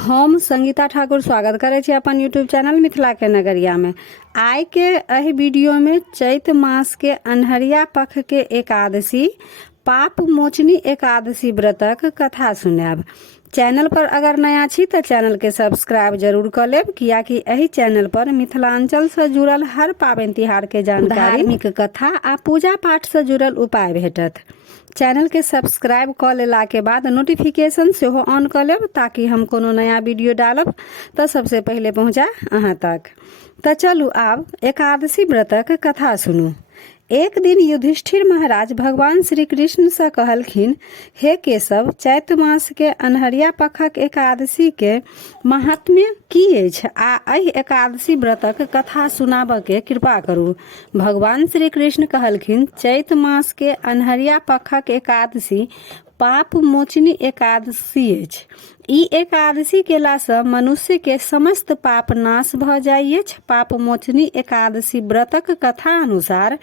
हम संगीता ठाकुर स्वागत करे छी अपन यूट्यूब चैनल मिथिला के नगरिया में। आइ के एहि वीडियो में चैत मास के अन्हरिया पक्ष के एकादशी पाप मोचनी एकादशी व्रतक कथा सुनाब। चैनल पर अगर नया छी तो चैनल के सब्सक्राइब जरूर कर लेब, कियाकि एही चैनल पर मिथिलांचल से जुड़ल हर पाबनि तिहार के जानकारी, धार्मिक कथा आ पूजा पाठ से जुड़ल उपाय भेटत। चैनल के सब्सक्राइब कर लेला के बाद नोटिफिकेशन से हो ऑन कर लेब, ताकि हम कोनो नया वीडियो डालब तो सबसे पहले पहुंचा अहाँ तक। तो चलू आब एकादशी व्रतक कथा सुनू। एक दिन युधिष्ठिर महाराज भगवान श्री कृष्ण से कहलखिन, हे केशव, चैत मास के अन्हरिया पखक एकादशी के महात्म्य की अछि आ एहि एकादशी व्रतक कथा सुनाब के कृपा करू। भगवान श्री कृष्ण कहलखिन, चैत मास के अन्हरिया पखक एकादशी पाप मोचनी एकादशी अछि। ई एकादशी केला से मनुष्य के समस्त पाप नाश भ जाइ अछि। पाप मोचनी एकादशी व्रतक कथा अनुसार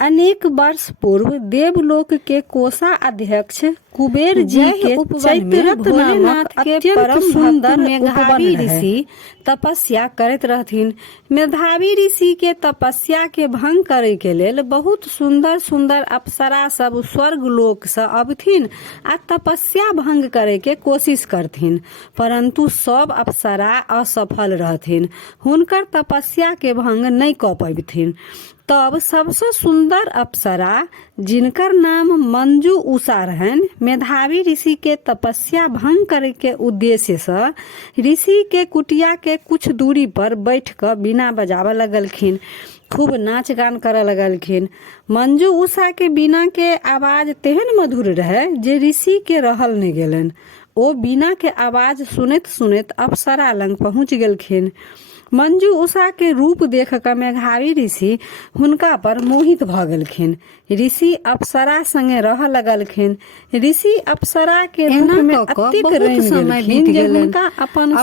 अनेक वर्ष पूर्व देवलोक के कोषा अध्यक्ष कुबेर जी के चैत्ररथ नामक अत्यंत सुंदर मेधावी ऋषि तपस्या करैत रहथिन। मेधावी ऋषि के तपस्या के भंग करे के लेल बहुत सुंदर सुंदर अप्सरा सब स्वर्ग लोक से अबथिन आ तपस्या भंग करे के कोशिश करथिन, परंतु सब अप्सरा असफल रहथिन, हुनकर तपस्या के भंग नहीं क पबथिन। तब सबसे सुंदर अप्सरा, जिनकर नाम मंजू उषा रहन, मेधावी ऋषि के तपस्या भंग करे के उद्देश्य से ऋषि के कुटिया के कुछ दूरी पर बैठ कर बीना बजावे लगलखिन, खूब नाच गान करे लगलखिन। मंजू उषा के बीना के आवाज तेहन मधुर रहे जे ऋषि के रहल नहीं गेलन। ओ बीना के आवाज सुनैत सुनैत अप्सरा लंग पहुंच गेलखिन। मंजू उषा के रूप देख कर मेधावी ऋषि हुनका पर मोहित भ गेलखिन। ऋषि अप्सरा संगे रह लगलखिन। ऋषि अप्सरा के रूप में अतिक समय बीत गेलन। अपन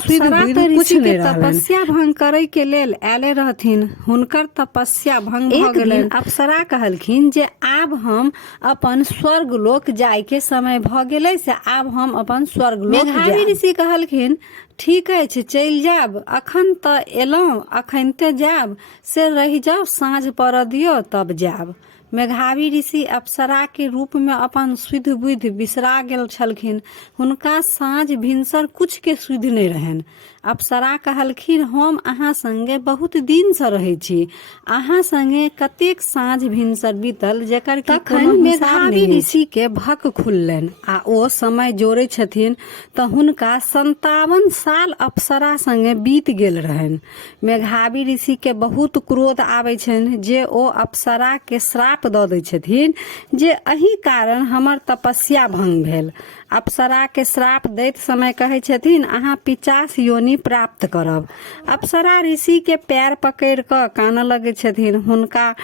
कुछ के तपस्या भंग करे के लेल आले रहथिन, हुनकर तपस्या भंग भ गेलन। अप्सरा कहलखिन जे आब हम अपन स्वर्ग लोक जाय के समय भ गेलै, से आब हम अपन स्वर्ग लोक जायब। मेधावी ऋषि कहलखिन, ठीक अछि, चल जाब, अखन त एलौं, अखनते जाब, से रहि जाओ, साँझ पड़ दियो तब जाब। मेधावी ऋषि अप्सरा के रूप में अपन सुध बुद्धि बिसरा गेल छलखिन, हुनका साँझ भिनसर कुछ के सुध नहीं रहन। अप्सरा कहलखिन, हम अहाँ संगे बहुत दिन से रहे छी, अहाँ संगे कतेक साँझ भिनसर बीतल जेकर तखन मेधावी ऋषि के भक खुललनि आ ओ समय जोड़े छथिन त हुनका 57 साल अप्सरा संगे बीत गेल रहन। मेधावी ऋषि के बहुत क्रोध आबै छनि जे ओ अप्सरा के श्राप द दै छथिन जे एही कारण हमर तपस्या भंग भेल। अप्सरा के श्राप दैत समय कहे छथिन, अहाँ 50 योनि प्राप्त करब। अप्सरा ऋषि के पैर पकड़ क कानऽ लगे छथिन, हुनका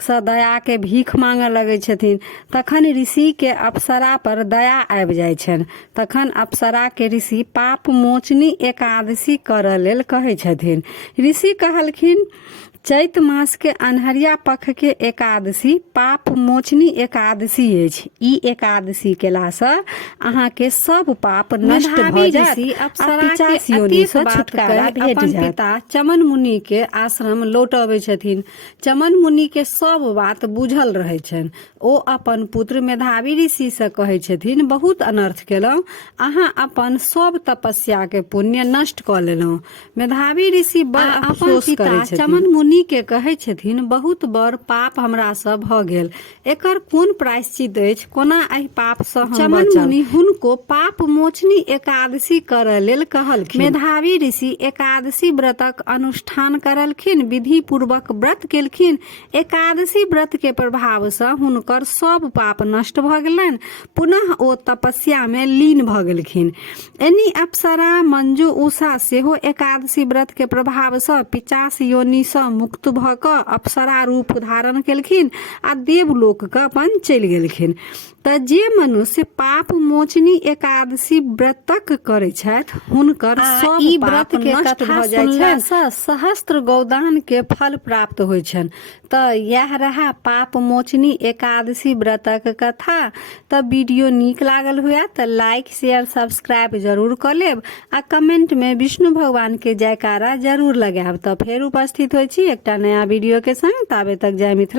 से दया के भीख मांगे लगे छथिन। तखन ऋषि के अप्सरा पर दया आबि जाय छनि। तखन अप्सरा के ऋषि पाप मोचनी एकादशी करऽ लेल कहे छथिन। ऋषि कहलखिन, चैत मास के अन्हरिया पक्ष के एकादशी पाप मोचनी एकादशी अछि। ई एकादशी केला से अहाँ के सब पाप नष्ट भ जायत, अप्सरा के योनि से छुटकारा भेट जायत। पिता चमन मुनि के आश्रम लौटबै छथिन। चमन मुनि के सब बात बुझल रहे छनि। ओ अपन पुत्र मेधावी ऋषि से कहे छथिन, बहुत अनर्थ केलौं, अहाँ अपन सब तपस्या के पुण्य नष्ट क लेलौं। मेधावी ऋषि बड़ अफसोस करै छथिन। चमन मुनि के कहे छथिन, बहुत बड़ पाप हमरा से भ गेल, एकर कोन प्रायश्चित अछि, कोना एहि पाप से हम बचब। चमन मुनि हुनको पाप मोचनी एकादशी करऽ लेल कहलखिन। मेधावी ऋषि एकादशी व्रतक अनुष्ठान करलखिन, विधि पूर्वक व्रत केलखिन। एकादशी व्रत के प्रभाव से हुनकर सब पाप नष्ट भ गेलनि, पुनः ओ तपस्या में लीन भ गेलखिन। एनी अप्सरा मंजू उषा सेहो एकादशी व्रत के प्रभाव से 50 योनि से मुक्त भऽ कऽ अप्सरा रूप धारण केलखिन आ देवलोक के अपन चलि गेलखिन। तऽ जे मनुष्य पाप मोचनी एकादशी व्रतक करै छथि हुनकर सब ई पाप व्रत के नष्ट कथा भऽ जाइ छनि, सुनलासँ सहस्त्र गौदान के फल प्राप्त होइ छनि। तऽ यह रहा पाप मोचनी एकादशी व्रतक कथा। तऽ वीडियो नीक लागल हुए तऽ लाइक शेयर सब्सक्राइब जरूर कऽ लेब आ कमेंट में विष्णु भगवान के जयकारा जरूर लगायब। तऽ फेर उपस्थित होइ छी एकटा नया वीडियो के संग। ताबे तक जय मिथिला।